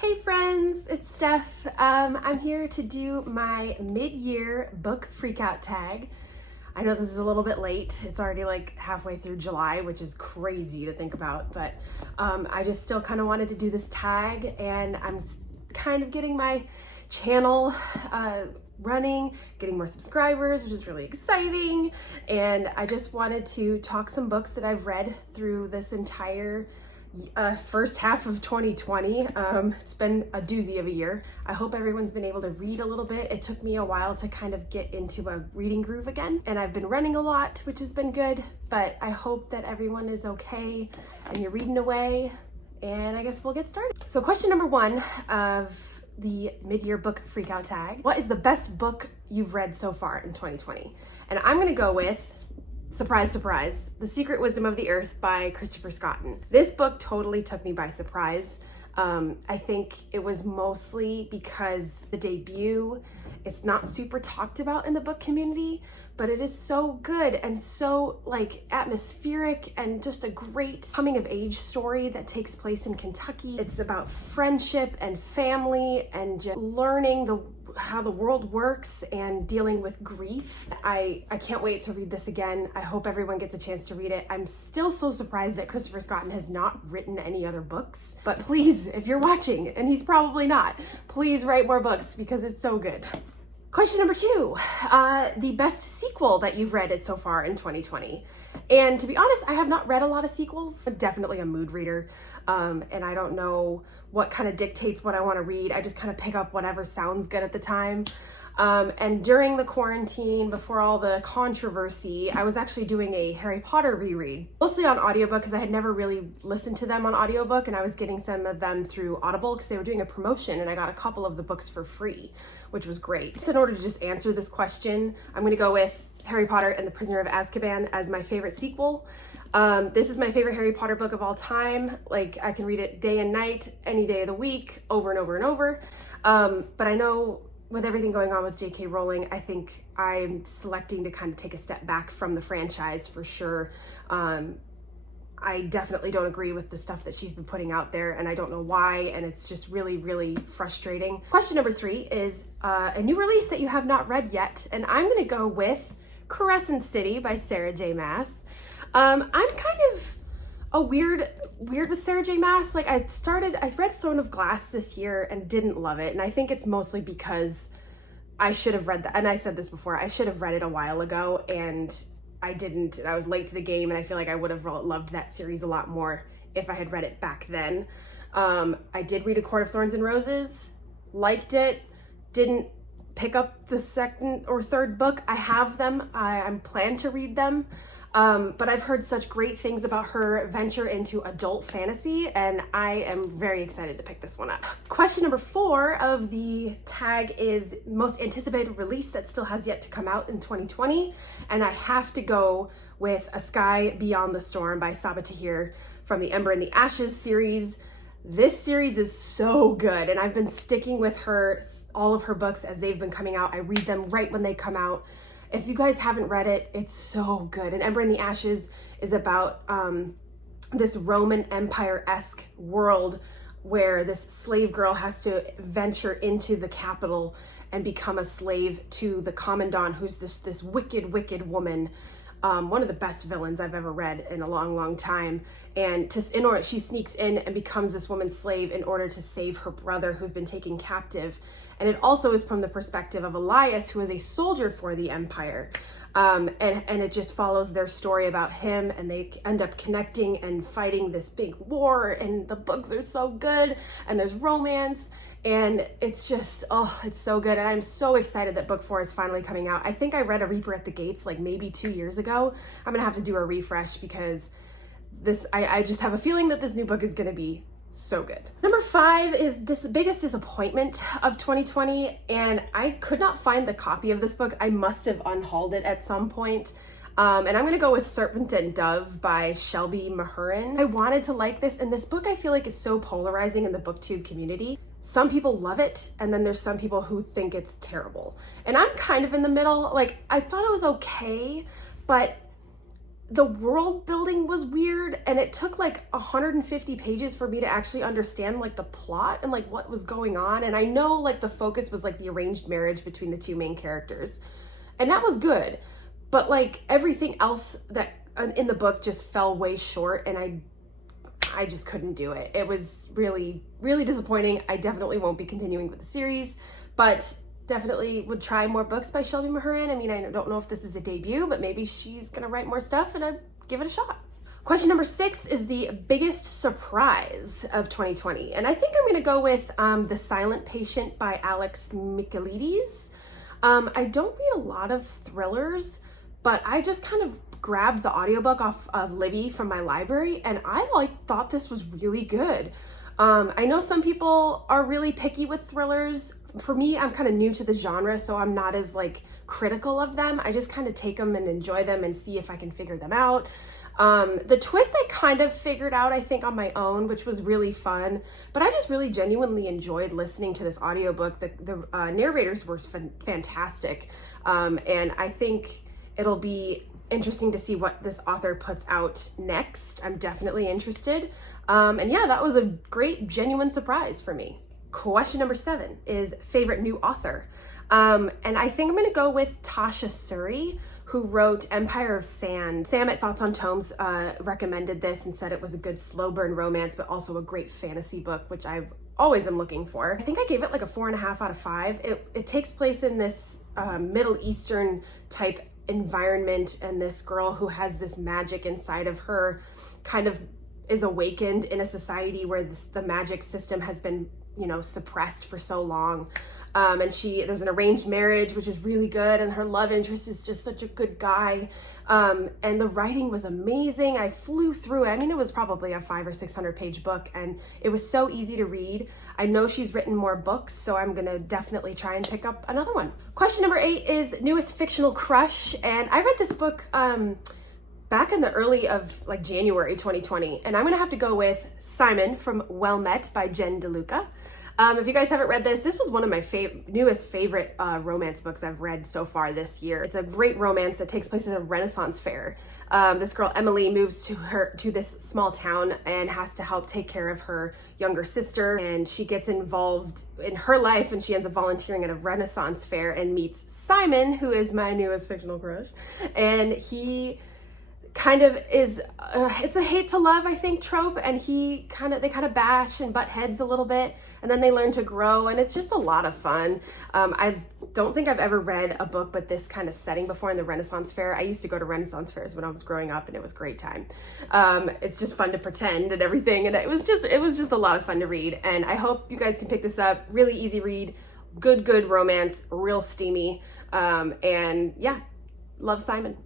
Hey friends, it's Steph. I'm here to do my mid-year book freakout tag. I know this is a little bit late. It's already like halfway through July, which is crazy to think about, but I just still kind of wanted to do this tag, and I'm kind of getting my channel running, getting more subscribers, which is really exciting. And I just wanted to talk some books that I've read through this entire first half of 2020. It's been a doozy of a year. I hope everyone's been able to read a little bit. It took me a while to kind of get into a reading groove again, and I've been running a lot, which has been good, but I hope that everyone is okay and you're reading away, and I guess we'll get started. So question number one of the mid-year book freakout tag: what is the best book you've read so far in 2020? And I'm gonna go with, surprise, surprise, The Secret Wisdom of the Earth by Christopher Scotton. This book totally took me by surprise. I think it was mostly because the debut, it's not super talked about in the book community, but it is so good and so like atmospheric and just a great coming of age story that takes place in Kentucky. It's about friendship and family and just learning how the world works and dealing with grief. I can't wait to read this again. I hope everyone gets a chance to read it. I'm still so surprised that Christopher Scotton has not written any other books, but please, if you're watching, and he's probably not, please write more books because it's so good. Question number two, the best sequel that you've read so far in 2020. And to be honest, I have not read a lot of sequels. I'm definitely a mood reader, and I don't know what kind of dictates what I want to read. I just kind of pick up whatever sounds good at the time. And during the quarantine, before all the controversy, I was actually doing a Harry Potter reread, mostly on audiobook because I had never really listened to them on audiobook, and I was getting some of them through Audible because they were doing a promotion, and I got a couple of the books for free, which was great. So in order to just answer this question, I'm going to go with Harry Potter and the Prisoner of Azkaban as my favorite sequel. This is my favorite Harry Potter book of all time. Like, I can read it day and night, any day of the week, over and over and over. But I know with everything going on with J.K. Rowling, I think I'm selecting to kind of take a step back from the franchise for sure. I definitely don't agree with the stuff that she's been putting out there, and I don't know why, and it's just really, really frustrating. Question number three is a new release that you have not read yet, and I'm gonna go with Crescent City by Sarah J. Maas. I'm kind of a weird with Sarah J. Maas. Like, I read Throne of Glass this year and didn't love it, and I think it's mostly because I should have read that, and I said this before, I should have read it a while ago, and I didn't, and I was late to the game, and I feel like I would have loved that series a lot more if I had read it back then. I did read A Court of Thorns and Roses, liked it, didn't pick up the second or third book. I have them, I'm planned to read them, but I've heard such great things about her venture into adult fantasy, and I am very excited to pick this one up. Question number four of the tag is most anticipated release that still has yet to come out in 2020, and I have to go with A Sky Beyond the Storm by Sabaa Tahir from the Ember and the Ashes series. This series is so good, and I've been sticking with her, all of her books as they've been coming out. I read them right when they come out. If you guys haven't read it, it's so good. And Ember in the Ashes is about this Roman Empire-esque world where this slave girl has to venture into the capital and become a slave to the commandant, who's this wicked, wicked woman. One of the best villains I've ever read in a long, long time. And she sneaks in and becomes this woman's slave in order to save her brother who's been taken captive. And it also is from the perspective of Elias, who is a soldier for the Empire. And it just follows their story about him, and they end up connecting and fighting this big war, and the books are so good, and there's romance, and it's just, oh, it's so good. And I'm so excited that book 4 is finally coming out. I think I read A Reaper at the Gates like maybe 2 years ago. I'm gonna have to do a refresh because I just have a feeling that this new book is gonna be so good. Number 5 is the biggest disappointment of 2020, and I could not find the copy of this book. I must have unhauled it at some point. And I'm gonna go with Serpent and Dove by Shelby Mahurin. I wanted to like this, and this book I feel like is so polarizing in the booktube community. Some people love it, and then there's some people who think it's terrible. And I'm kind of in the middle. Like, I thought it was okay, but the world building was weird, and it took like 150 pages for me to actually understand like the plot and like what was going on. And I know like the focus was like the arranged marriage between the two main characters, and that was good, but like everything else that in the book just fell way short, and I just couldn't do it. It was really, really disappointing. I definitely won't be continuing with the series, but definitely would try more books by Shelby Mahurin. I mean, I don't know if this is a debut, but maybe she's gonna write more stuff and I'd give it a shot. Question number 6 is the biggest surprise of 2020. And I think I'm gonna go with The Silent Patient by Alex Michaelides. I don't read a lot of thrillers, but I just kind of grabbed the audiobook off of Libby from my library, and I thought this was really good. I know some people are really picky with thrillers. For me, I'm kind of new to the genre, so I'm not as like critical of them. I just kind of take them and enjoy them and see if I can figure them out. The twist I kind of figured out, I think, on my own, which was really fun, but I just really genuinely enjoyed listening to this audiobook. The narrators were fantastic, and I think it'll be interesting to see what this author puts out next. I'm definitely interested. And yeah, that was a great, genuine surprise for me. Question number 7 is favorite new author. And I think I'm gonna go with Tasha Suri, who wrote Empire of Sand. Sam at Thoughts on Tomes recommended this and said it was a good slow burn romance, but also a great fantasy book, which I always am looking for. I think I gave it like a 4.5 out of 5. It takes place in this Middle Eastern type environment, and this girl who has this magic inside of her kind of is awakened in a society where the magic system has been, suppressed for so long. And there's an arranged marriage, which is really good, and her love interest is just such a good guy. And the writing was amazing. I flew through it. I mean, it was probably a 500 or 600 page book, and it was so easy to read. I know she's written more books, so I'm gonna definitely try and pick up another one. Question number 8 is newest fictional crush, and I read this book back in the early of like January 2020, and I'm gonna have to go with Simon from Well Met by Jen DeLuca. If you guys haven't read this was one of my newest favorite romance books I've read so far this year. It's a great romance that takes place at a Renaissance fair. This girl, Emily, moves to this small town and has to help take care of her younger sister, and she gets involved in her life, and she ends up volunteering at a Renaissance fair and meets Simon, who is my newest fictional crush. And he kind of is it's a hate to love, I think, trope, and they kind of bash and butt heads a little bit, and then they learn to grow, and it's just a lot of fun. I don't think I've ever read a book but this kind of setting before in the Renaissance fair. I used to go to Renaissance fairs when I was growing up, and it was a great time. It's just fun to pretend and everything, and it was just a lot of fun to read, and I hope you guys can pick this up. Really easy read, good romance, real steamy, and yeah, love Simon.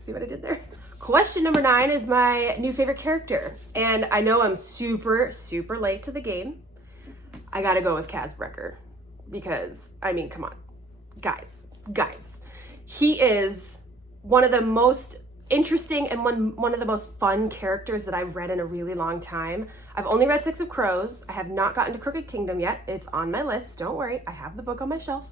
See what I did there? Question number 9 is my new favorite character, and I know I'm super late to the game. I gotta go with Kaz Brekker, because I mean, come on, guys, he is one of the most interesting and one of the most fun characters that I've read in a really long time. I've only read Six of Crows. I have not gotten to Crooked Kingdom yet. It's on my list, don't worry, I have the book on my shelf.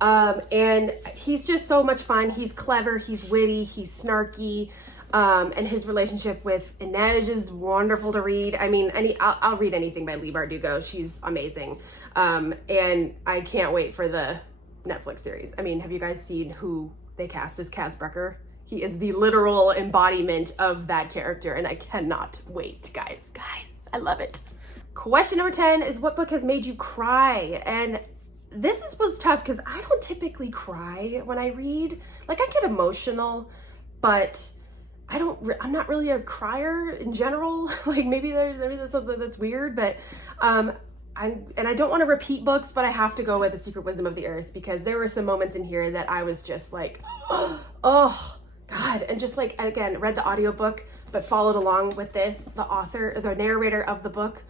And he's just so much fun. He's clever, he's witty, he's snarky. And his relationship with Inej is wonderful to read. I mean, I'll read anything by Leigh Bardugo. She's amazing. And I can't wait for the Netflix series. I mean, have you guys seen who they cast as Kaz Brekker? He is the literal embodiment of that character, and I cannot wait, guys, I love it. Question number 10 is what book has made you cry? And this was tough because I don't typically cry when I read. Like, I get emotional, but I'm not really a crier in general. Like, maybe that's something that's weird, but I don't want to repeat books, but I have to go with The Secret Wisdom of the Earth, because there were some moments in here that I was just like, oh God. And just like, again, read the audiobook, but followed along with this. The narrator of the book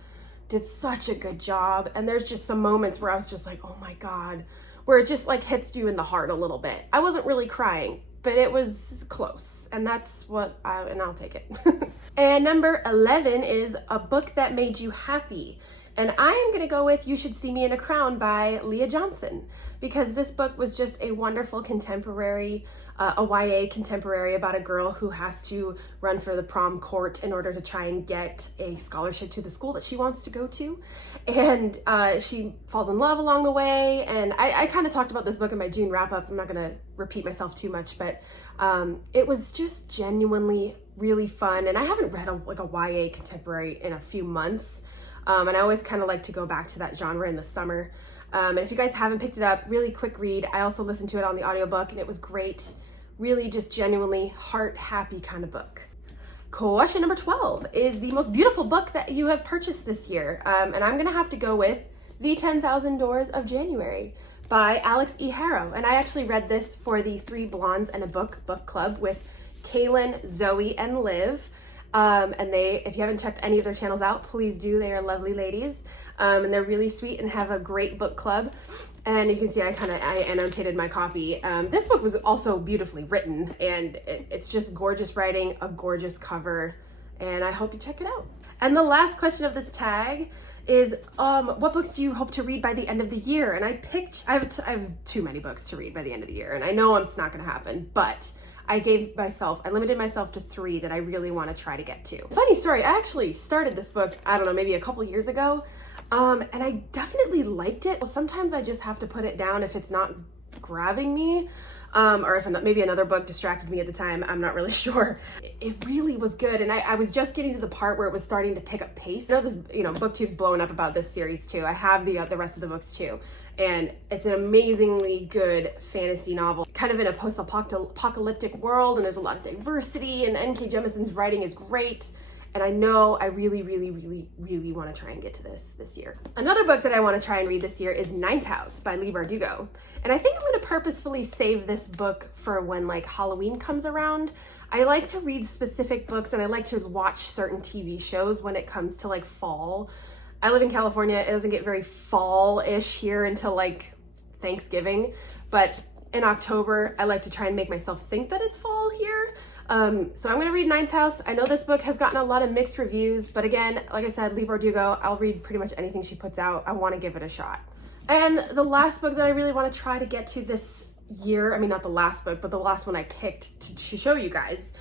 did such a good job. And there's just some moments where I was just like, oh my God, where it just like hits you in the heart a little bit. I wasn't really crying, but it was close, and that's and I'll take it. And number 11 is a book that made you happy. And I am going to go with You Should See Me in a Crown by Leah Johnson, because this book was just a wonderful contemporary, a YA contemporary about a girl who has to run for the prom court in order to try and get a scholarship to the school that she wants to go to. And she falls in love along the way. And I kind of talked about this book in my June wrap up. I'm not going to repeat myself too much, but it was just genuinely really fun. And I haven't read a YA contemporary in a few months. And I always kind of like to go back to that genre in the summer. And if you guys haven't picked it up, really quick read. I also listened to it on the audiobook and it was great. Really just genuinely heart happy kind of book. Question number 12 is the most beautiful book that you have purchased this year. And I'm gonna have to go with The 10,000 Doors of January by Alex E. Harrow. And I actually read this for the Three Blondes and a Book club with Kaylin, Zoe, and Liv. And if you haven't checked any of their channels out, please do. They are lovely ladies. And they're really sweet and have a great book club. And you can see I annotated my copy. This book was also beautifully written, and it's just gorgeous writing, a gorgeous cover, and I hope you check it out. And the last question of this tag is, what books do you hope to read by the end of the year? And I have too many books to read by the end of the year, and I know it's not gonna happen, but I limited myself to 3 that I really want to try to get to. Funny story, I actually started this book, I don't know, maybe a couple years ago, and I definitely liked it. Well, sometimes I just have to put it down if it's not grabbing me, or if maybe another book distracted me at the time, I'm not really sure. It really was good, and I was just getting to the part where it was starting to pick up pace. I know this, BookTube's blowing up about this series too. I have the rest of the books too, and it's an amazingly good fantasy novel, kind of in a post-apocalyptic world, and there's a lot of diversity, and N.K. Jemisin's writing is great. And I know I really, really, really, really want to try and get to this year. Another book that I want to try and read this year is Ninth House by Leigh Bardugo. And I think I'm going to purposefully save this book for when Halloween comes around. I like to read specific books and I like to watch certain TV shows when it comes to fall. I live in California. It doesn't get very fall-ish here until Thanksgiving. But in October, I like to try and make myself think that it's fall here. So I'm going to read Ninth House. I know this book has gotten a lot of mixed reviews, but again, like I said, Leigh Bardugo, I'll read pretty much anything she puts out. I want to give it a shot. And the last book that I really want to try to get to this year, not the last book, but the last one I picked to show you guys,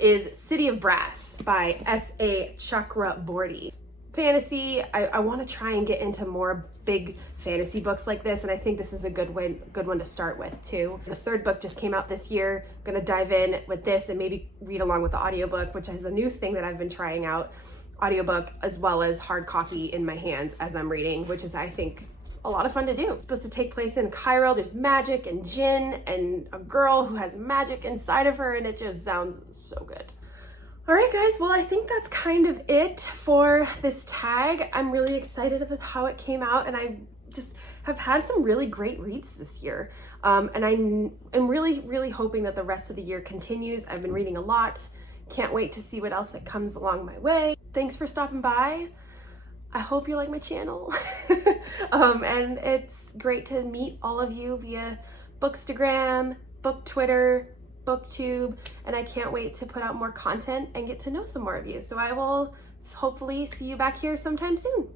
is City of Brass by S.A. Chakraborty. Fantasy, I want to try and get into more big fantasy books like this, and I think this is a good one to start with too. The 3rd book just came out this year. I'm gonna dive in with this and maybe read along with the audiobook, which is a new thing that I've been trying out, audiobook as well as hard copy in my hands as I'm reading, which is, I think, a lot of fun to do. It's supposed to take place in Cairo. There's magic and djinn and a girl who has magic inside of her, and it just sounds so good. All right, guys, well, I think that's kind of it for this tag. I'm really excited about how it came out, and I just have had some really great reads this year. And I'm really, really hoping that the rest of the year continues. I've been reading a lot. Can't wait to see what else that comes along my way. Thanks for stopping by. I hope you like my channel. And it's great to meet all of you via Bookstagram, Book Twitter, BookTube, and I can't wait to put out more content and get to know some more of you. So I will hopefully see you back here sometime soon.